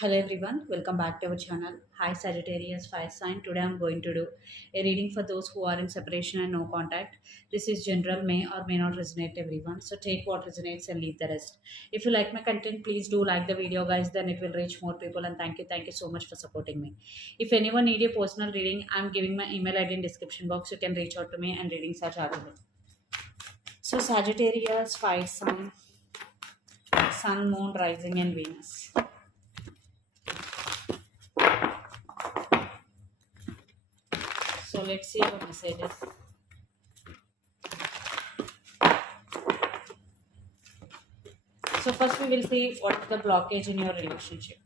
Hello everyone, welcome back to our channel. Hi Sagittarius Fire Sign. Today I'm going to do a reading for those who are in separation and no contact. This is general, may or may not resonate everyone. So take what resonates and leave the rest. If you like my content, please do like the video, guys. Then it will reach more people. And thank you so much for supporting me. If anyone need a personal reading, I'm giving my email ID in description box. You can reach out to me and readings are chargeable. So Sagittarius Fire Sign, Sun, Moon, Rising, and Venus. So let's see what messages. So first we will see what is the blockage in your relationship.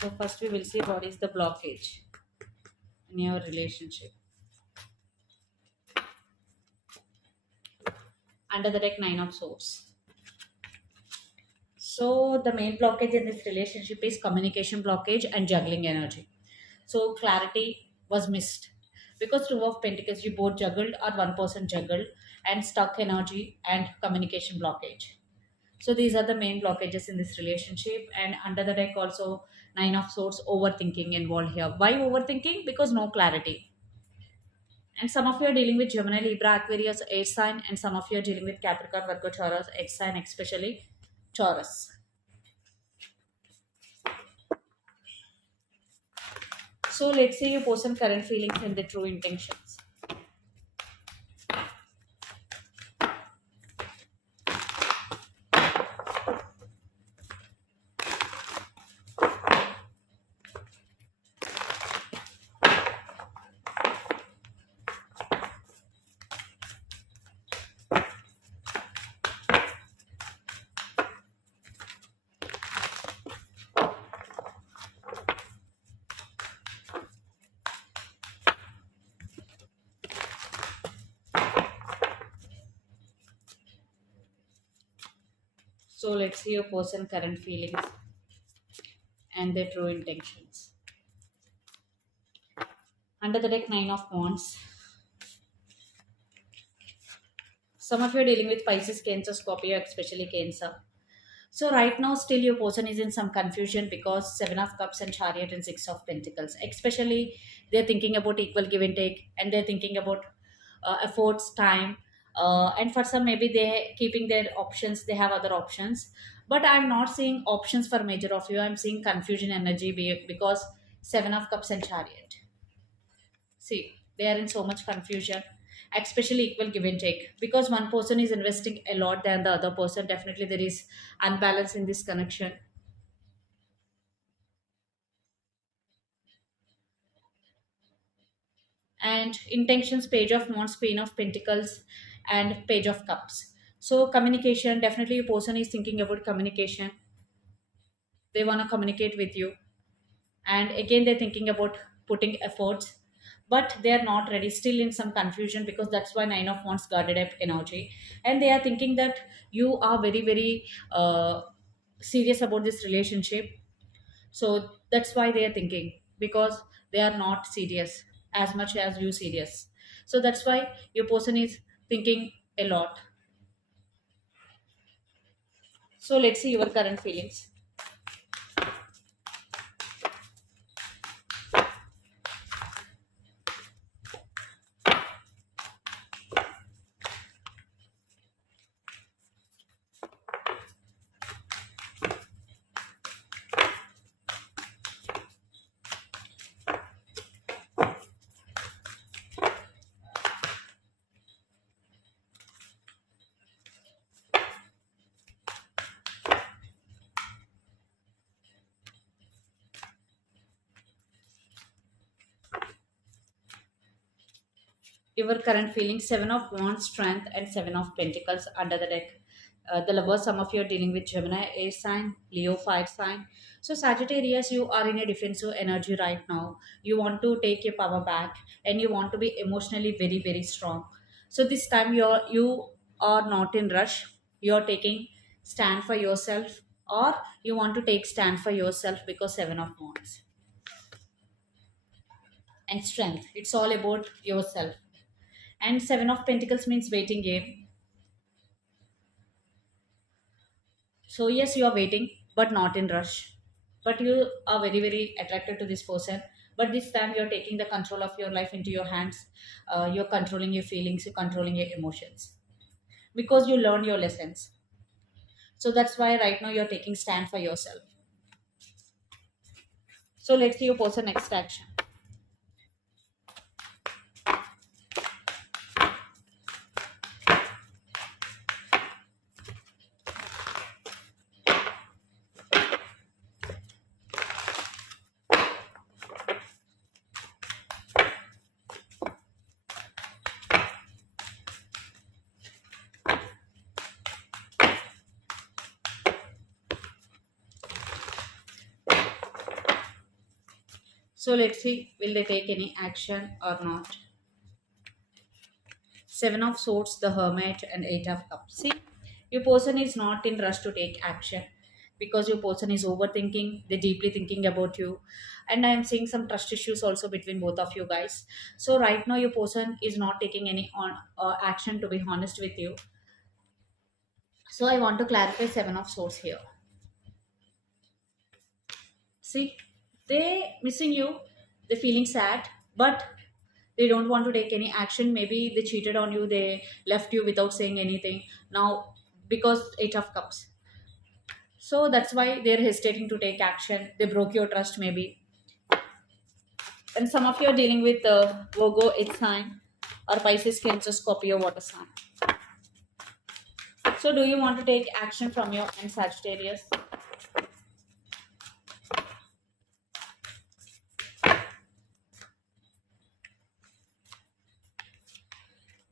So first we will see what is the blockage in your relationship. Under the deck, Nine of Swords. So the main blockage in this relationship is communication blockage and juggling energy. So clarity was missed because Two of Pentacles, you both juggled or one person juggled, and stuck energy and communication blockage. So these are the main blockages in this relationship. And under the deck also, Nine of Swords, overthinking involved here. Why overthinking? Because no clarity. And some of you are dealing with Gemini, Libra, Aquarius, air sign, and some of you are dealing with Capricorn, Virgo, Taurus, X sign, especially Taurus. So let's see your person current feelings and the true intentions. So let's see your person current feelings and their true intentions. Under the deck, Nine of Wands. Some of you are dealing with Pisces, Cancer, Scorpio, especially Cancer. So right now, still your person is in some confusion because Seven of Cups and Chariot and Six of Pentacles. Especially, they're thinking about equal give and take, and they're thinking about efforts, time, and for some maybe they keeping their options. They have other options, but I'm not seeing options for major of you. I'm seeing confusion energy because Seven of Cups and Chariot. See, they are in so much confusion, especially equal give and take. Because one person is investing a lot than the other person, definitely there is unbalance in this connection. And intentions, Page of Wands, Queen of Pentacles, and Page of Cups. So communication, definitely a person is thinking about communication. They want to communicate with you. And again, they're thinking about putting efforts, but they're not ready, still in some confusion, because that's why Nine of Wands guarded up energy. And they are thinking that you are very serious about this relationship. So that's why they are thinking, because they are not serious as much as you serious. So that's why your person is thinking a lot. So let's see your current feelings. Your current feelings, Seven of Wands, Strength, and Seven of Pentacles under the deck, The lovers, some of you are dealing with Gemini, air sign, Leo, fire sign. So Sagittarius, you are in a defensive energy right now. You want to take your power back, and you want to be emotionally very, very strong. So this time you are not in rush. You're taking stand for yourself, or you want to take stand for yourself, because Seven of Wands and strength. It's all about yourself. And Seven of Pentacles means waiting game. So yes, you are waiting, but not in rush. But you are very, very attracted to this person. But this time you're taking the control of your life into your hands. You're controlling your feelings, you're controlling your emotions. Because you learned your lessons. So that's why right now you're taking stand for yourself. So let's see your person next action. So let's see, will they take any action or not? Seven of Swords, the Hermit, and Eight of Cups. See, your person is not in rush to take action, because your person is overthinking. They're deeply thinking about you, and I am seeing some trust issues also between both of you guys. So right now, your person is not taking any action. To be honest with you, so I want to clarify Seven of Swords here. See, they missing you. They're feeling sad, but they don't want to take any action. Maybe they cheated on you, they left you without saying anything. Now, because Eight of Cups, so that's why they're hesitating to take action. They broke your trust maybe. And some of you are dealing with Virgo, earth sign, or Pisces, Cancer, Scorpio, water sign. So do you want to take action from your end, Sagittarius?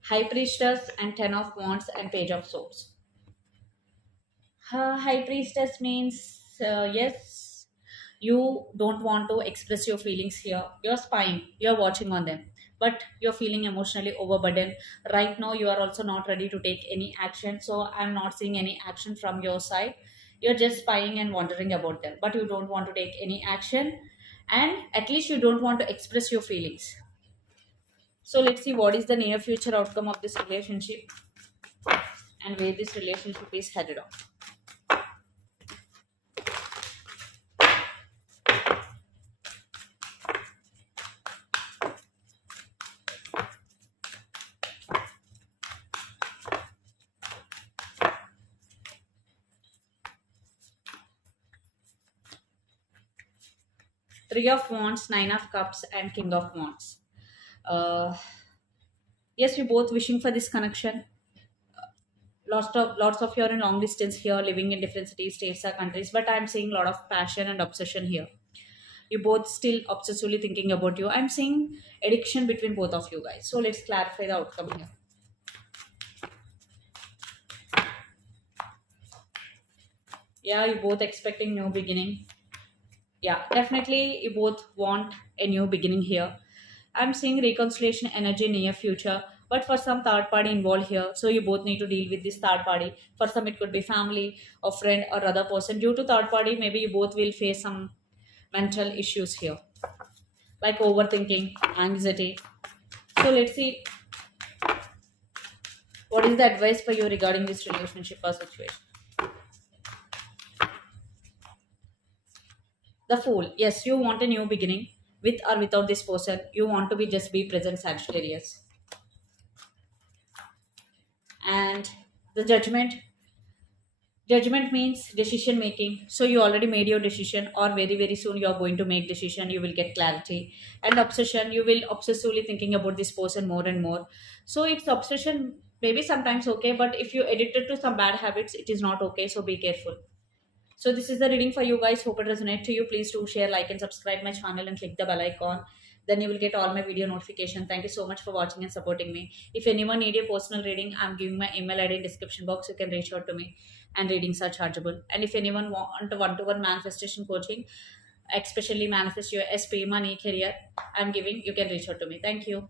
High Priestess and Ten of Wands and Page of Swords. High Priestess means yes, you don't want to express your feelings here. You're spying, you're watching on them, but you're feeling emotionally overburdened. Right now, you are also not ready to take any action. So, I'm not seeing any action from your side. You're just spying and wondering about them, but you don't want to take any action. And at least you don't want to express your feelings. So, let's see what is the near future outcome of this relationship and where this relationship is headed on. Three of Wands, Nine of Cups, and King of Wands. Uh, yes, you both wishing for this connection. Lots of you are in long distance here, living in different cities, states, or countries. But I'm seeing a lot of passion and obsession here. You both still obsessively thinking about you. I'm seeing addiction between both of you guys. So let's clarify the outcome here. Yeah, you both expecting new beginning. Yeah, definitely you both want a new beginning here. I'm seeing reconciliation energy in near future, but for some third party involved here, so you both need to deal with this third party. For some, it could be family or friend or other person. Due to third party, maybe you both will face some mental issues here, like overthinking, anxiety. So let's see what is the advice for you regarding this relationship or situation. The Fool. Yes, you want a new beginning with or without this person. You want to be just be present, Sagittarius. And the Judgment. Judgment means decision making. So you already made your decision, or very very soon you are going to make decision. You will get clarity. And obsession. You will obsessively thinking about this person more and more. So it's obsession. Maybe sometimes okay, but if you addicted to some bad habits, it is not okay. So be careful. So this is the reading for you guys. Hope it resonates to you. Please do share, like, and subscribe my channel and click the bell icon. then you will get all my video notification. Thank you so much for watching and supporting me. If anyone need a personal reading, I'm giving my email ID in description box. You can reach out to me, and readings are chargeable. And if anyone want a one-to-one manifestation coaching, especially manifest your SP, money, career, I'm giving, you can reach out to me. Thank you.